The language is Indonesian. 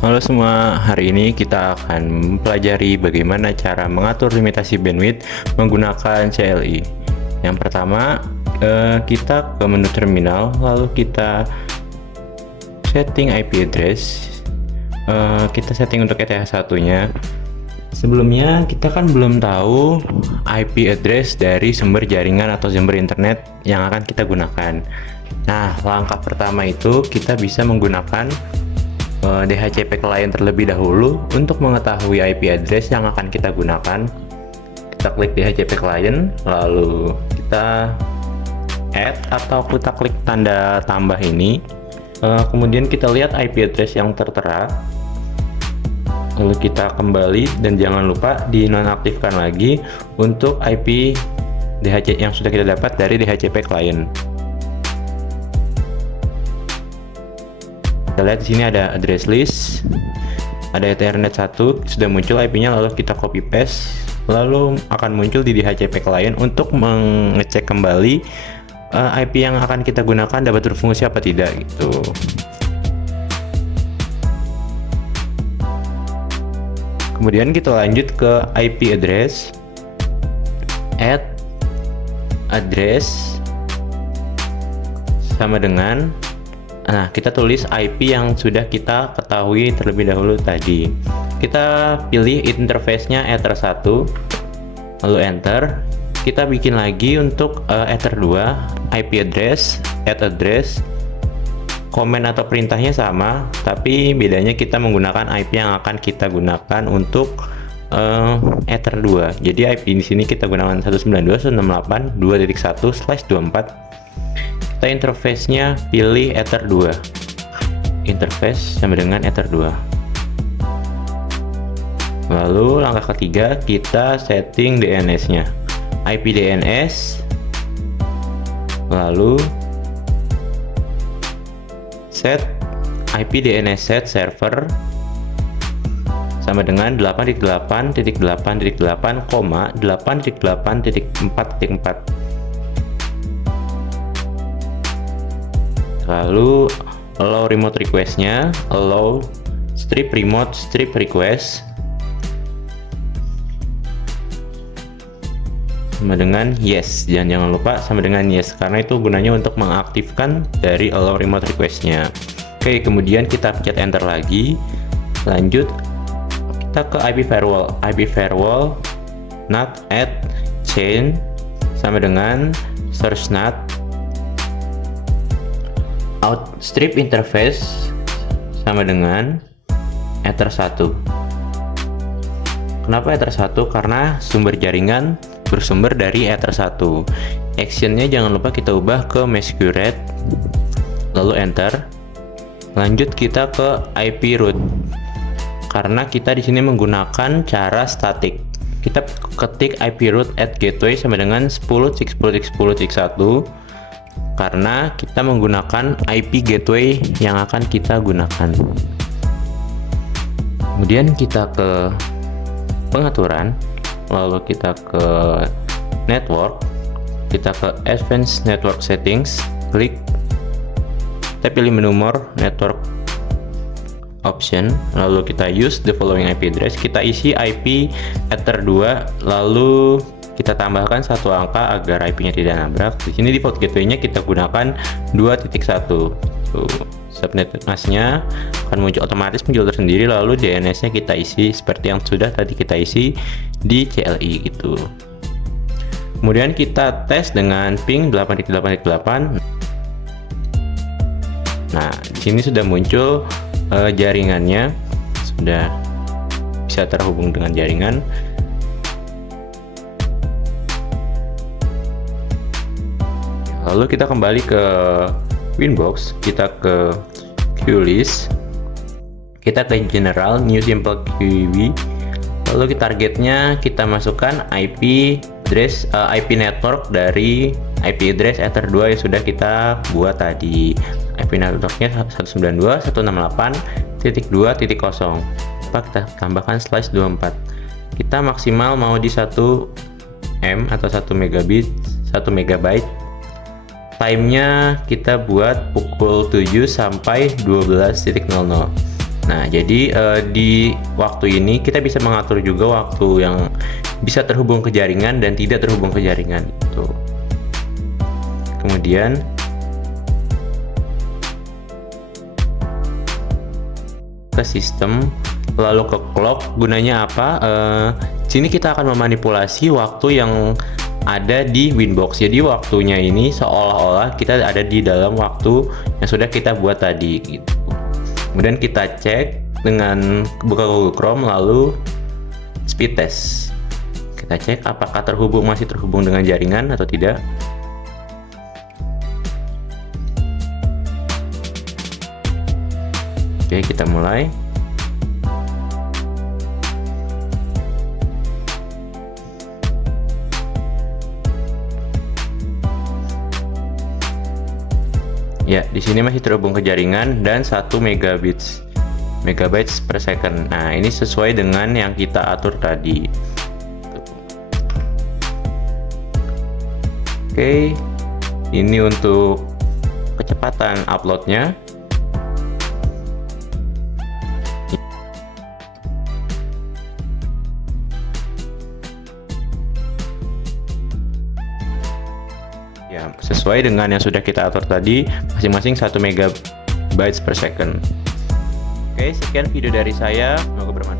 Halo semua, hari ini kita akan mempelajari bagaimana cara mengatur limitasi bandwidth menggunakan CLI. Yang pertama, kita ke menu terminal, lalu kita setting IP address. Kita setting untuk ETH1-nya. Sebelumnya, kita kan belum tahu IP address dari sumber jaringan atau sumber internet yang akan kita gunakan. Nah, langkah pertama itu kita bisa menggunakan DHCP client terlebih dahulu untuk mengetahui IP address yang akan kita gunakan. Kita klik DHCP client, lalu kita add atau kita klik tanda tambah ini. Kemudian kita lihat IP address yang tertera. Lalu kita kembali dan jangan lupa dinonaktifkan lagi untuk IP DHCP yang sudah kita dapat dari DHCP client. Kita lihat di sini ada address list, ada Ethernet 1 sudah muncul IP-nya, lalu kita copy paste, lalu akan muncul di DHCP client untuk mengecek kembali IP yang akan kita gunakan dapat berfungsi apa tidak gitu. Kemudian kita lanjut ke IP address, add address sama dengan, nah, kita tulis IP yang sudah kita ketahui terlebih dahulu tadi. Kita pilih interface-nya Ether 1, lalu enter. Kita bikin lagi untuk Ether 2, IP address, add address. Komen atau perintahnya sama, tapi bedanya kita menggunakan IP yang akan kita gunakan untuk Ether 2. Jadi IP di sini kita gunakan 192.168.2.1/24. Kita interface-nya pilih Ether 2. Interface sama dengan Ether 2. Lalu langkah ketiga kita setting DNS-nya. IP DNS. Lalu set IP DNS set server sama dengan 8.8.8.8,8.8.4.4. Lalu allow remote request-nya, allow strip remote strip request sama dengan yes, jangan lupa sama dengan yes karena itu gunanya untuk mengaktifkan dari allow remote request-nya. Oke, kemudian kita pencet enter lagi, lanjut kita ke IP firewall NAT add chain sama dengan source NAT out strip interface sama dengan Ether 1. Kenapa Ether 1? Karena sumber jaringan bersumber dari Ether 1. Actionnya jangan lupa kita ubah ke masquerade, lalu enter. Lanjut kita ke IP root. Karena kita di sini menggunakan cara static. Kita ketik IP root at gateway sama dengan 10.10.10.10.1 karena kita menggunakan IP gateway yang akan kita gunakan. Kemudian kita ke pengaturan, lalu kita ke network, kita ke advanced network settings, klik, kita pilih menu more network option, lalu kita use the following IP address, kita isi IP Ether 2, lalu kita tambahkan satu angka agar IP-nya tidak nabrak. Di sini default gateway-nya kita gunakan 2.1. Subnet mask-nya akan muncul otomatis muncul tersendiri, lalu DNS-nya kita isi seperti yang sudah tadi kita isi di CLI gitu. Kemudian kita tes dengan ping 8.8.8. Nah, di sini sudah muncul jaringannya, sudah bisa terhubung dengan jaringan. Lalu kita kembali ke Winbox, kita ke QList, kita ke General New Simple QEV, lalu targetnya kita masukkan IP address IP network dari IP address Ether 2 yang sudah kita buat tadi. IP networknya 192.168.2.0. Kita tambahkan /24. Kita maksimal mau di 1 M atau 1 megabit, 1 megabyte. Time-nya kita buat pukul 7 sampai 12.00. Nah, jadi di waktu ini kita bisa mengatur juga waktu yang bisa terhubung ke jaringan dan tidak terhubung ke jaringan itu. Kemudian ke sistem, lalu ke clock. Gunanya apa? Sini kita akan memanipulasi waktu yang ada di Winbox. Jadi waktunya ini seolah-olah kita ada di dalam waktu yang sudah kita buat tadi gitu. Kemudian kita cek dengan buka Google Chrome, lalu speed test. Kita cek apakah masih terhubung dengan jaringan atau tidak. Oke, kita mulai. Ya, di sini masih terhubung ke jaringan dan 1 megabytes per second. Nah, ini sesuai dengan yang kita atur tadi. Oke, ini untuk kecepatan uploadnya. Ya, sesuai dengan yang sudah kita atur tadi, masing-masing 1 megabytes per second. Oke, sekian video dari saya, semoga bermanfaat.